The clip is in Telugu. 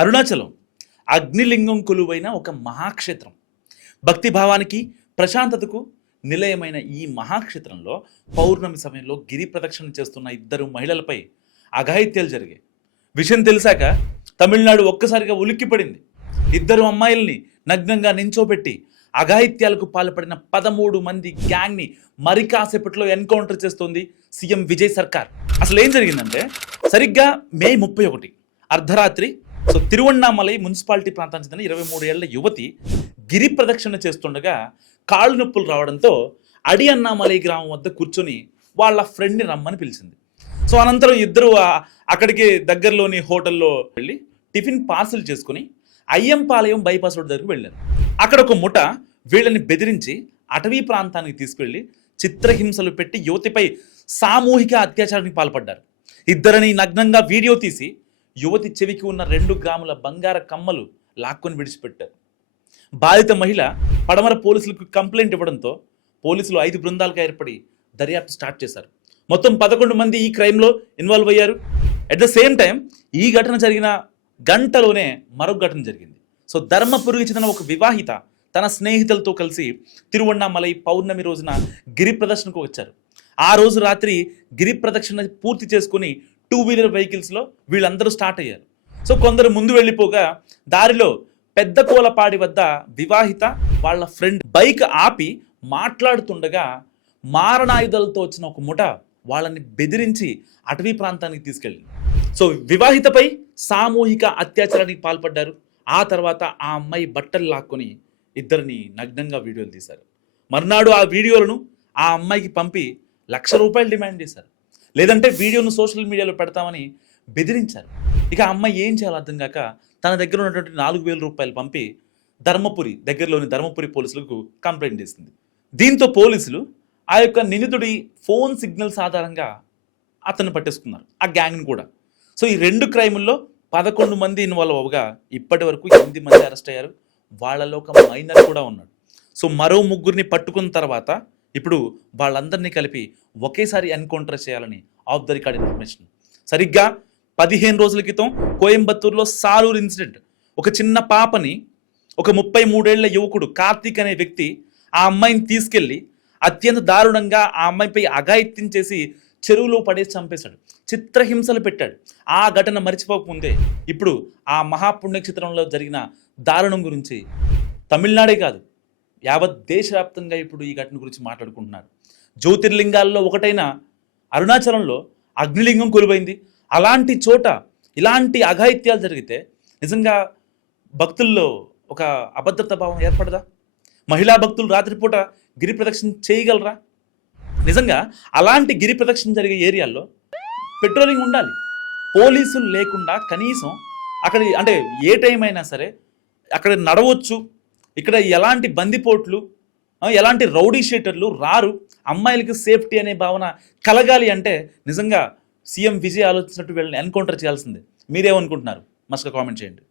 అరుణాచలం అగ్నిలింగం కొలువైన ఒక మహాక్షేత్రం. భక్తి భావానికి, ప్రశాంతతకు నిలయమైన ఈ మహాక్షేత్రంలో పౌర్ణమి సమయంలో గిరి ప్రదక్షిణ చేస్తున్న ఇద్దరు మహిళలపై అఘాయిత్యాలు జరిగాయి. విషయం తెలిసాక తమిళనాడు ఒక్కసారిగా ఉలిక్కిపడింది. ఇద్దరు అమ్మాయిల్ని నగ్నంగా నించోబెట్టి అఘాయిత్యాలకు పాల్పడిన 13 మంది గ్యాంగ్ని మరి కాసేపట్లో ఎన్కౌంటర్ చేస్తోంది సీఎం విజయ్ సర్కార్. అసలు ఏం జరిగిందంటే, సరిగ్గా మే 31 అర్ధరాత్రి తిరువణ్ణామలై మున్సిపాలిటీ ప్రాంతానికి చెందిన 23 ఏళ్ల యువతి గిరి ప్రదక్షిణ చేస్తుండగా కాళ్ళు నొప్పులు రావడంతో అడి అన్నామలై గ్రామం వద్ద కూర్చొని వాళ్ళ ఫ్రెండ్ని రమ్మని పిలిచింది. అనంతరం ఇద్దరు అక్కడికి దగ్గరలోని హోటల్లో వెళ్ళి టిఫిన్ పార్సిల్ చేసుకుని అయ్యంపాలయం బైపాస్ రోడ్ దగ్గరకు వెళ్ళారు. అక్కడ ఒక ముఠ వీళ్ళని బెదిరించి అటవీ ప్రాంతానికి తీసుకెళ్లి చిత్రహింసలు పెట్టి యువతిపై సామూహిక అత్యాచారానికి పాల్పడ్డారు. ఇద్దరిని నగ్నంగా వీడియో తీసి యువతి చెవికి ఉన్న 2 గ్రాముల బంగార కమ్మలు లాక్కొని విడిచిపెట్టారు. బాధిత మహిళ పడమర పోలీసులకు కంప్లైంట్ ఇవ్వడంతో పోలీసులు 5 బృందాలుగా ఏర్పడి దర్యాప్తు స్టార్ట్ చేశారు. మొత్తం 11 మంది ఈ క్రైమ్లో ఇన్వాల్వ్ అయ్యారు. అట్ ద సేమ్ టైం ఈ ఘటన జరిగిన గంటలోనే మరొక ఘటన జరిగింది. ధర్మపురికి చెందిన ఒక వివాహిత తన స్నేహితులతో కలిసి తిరువణ్ణామలై పౌర్ణమి రోజున గిరి ప్రదర్శనకు వచ్చారు. ఆ రోజు రాత్రి గిరి ప్రదక్షిణ పూర్తి చేసుకుని 2 వీలర్ వెహికల్స్లో వీళ్ళందరూ స్టార్ట్ అయ్యారు. కొందరు ముందు వెళ్ళిపోగా దారిలో పెద్ద కోలపాడి వద్ద వివాహిత వాళ్ళ ఫ్రెండ్ బైక్ ఆపి మాట్లాడుతుండగా మారణాయుధాలతో వచ్చిన ఒక ముఠ వాళ్ళని బెదిరించి అటవీ ప్రాంతానికి తీసుకెళ్ళింది. వివాహితపై సామూహిక అత్యాచారానికి పాల్పడ్డారు. ఆ తర్వాత ఆ అమ్మాయి బట్టలు లాక్కొని ఇద్దరిని నగ్నంగా వీడియోలు తీశారు. మర్నాడు ఆ వీడియోలను ఆ అమ్మాయికి పంపి ₹1,00,000 డిమాండ్ చేశారు. లేదంటే వీడియోను సోషల్ మీడియాలో పెడతామని బెదిరించారు. ఇక ఆ అమ్మాయి ఏం చేయాలో అర్థం కాక తన దగ్గర ఉన్నటువంటి ₹4,000 పంపి దగ్గరలోని ధర్మపురి పోలీసులకు కంప్లైంట్ చేసింది. దీంతో పోలీసులు ఆ యొక్క నిందితుడి ఫోన్ సిగ్నల్స్ ఆధారంగా అతన్ని పట్టేసుకున్నారు, ఆ గ్యాంగ్ని కూడా. ఈ 2 క్రైముల్లో 11 మంది ఇన్వాల్వ్ అవగా ఇప్పటి వరకు 8 మంది అరెస్ట్ అయ్యారు. వాళ్ళలో ఒక మైనర్ కూడా ఉన్నాడు. మరో 3 పట్టుకున్న తర్వాత ఇప్పుడు వాళ్ళందరినీ కలిపి ఒకేసారి ఎన్కౌంటర్ చేయాలని ఆఫ్ ద రికార్డ్ ఇన్ఫర్మేషన్. సరిగ్గా 15 రోజుల క్రితం కోయంబత్తూరులో సాలూరు ఇన్సిడెంట్. ఒక చిన్న పాపని ఒక 33 ఏళ్ల యువకుడు కార్తీక్ అనే వ్యక్తి ఆ అమ్మాయిని తీసుకెళ్లి అత్యంత దారుణంగా ఆ అమ్మాయిపై అఘాయిత్యం చేసి చెరువులో పడేసి చంపేశాడు, చిత్రహింసలు పెట్టాడు. ఆ ఘటన మర్చిపోకముందే ఇప్పుడు ఆ మహాపుణ్యక్షేత్రంలో జరిగిన దారుణం గురించి తమిళనాడే కాదు, యావత్ దేశవ్యాప్తంగా ఇప్పుడు ఈ ఘటన గురించి మాట్లాడుకుంటున్నారు. జ్యోతిర్లింగాల్లో ఒకటైన అరుణాచలంలో అగ్నిలింగం కొలువైంది. అలాంటి చోట ఇలాంటి అఘాయిత్యాలు జరిగితే నిజంగా భక్తుల్లో ఒక అభద్రతా భావం ఏర్పడదా? మహిళా భక్తులు రాత్రిపూట గిరి ప్రదక్షిణ చేయగలరా? నిజంగా అలాంటి గిరి ప్రదక్షిణ జరిగే ఏరియాల్లో పెట్రోలింగ్ ఉండాలి. పోలీసులు లేకుండా కనీసం అక్కడ అంటే ఏ టైం అయినా సరే అక్కడ నడవచ్చు. ఇక్కడ ఎలాంటి బందిపోట్లు, ఎలాంటి రౌడీ షీటర్లు రారు. అమ్మాయిలకి సేఫ్టీ అనే భావన కలగాలి అంటే నిజంగా సీఎం విజయ్ ఆలోచించినట్టు వీళ్ళని ఎన్కౌంటర్ చేయాల్సిందే. మీరేమనుకుంటున్నారు? మస్ట్గా కామెంట్ చేయండి.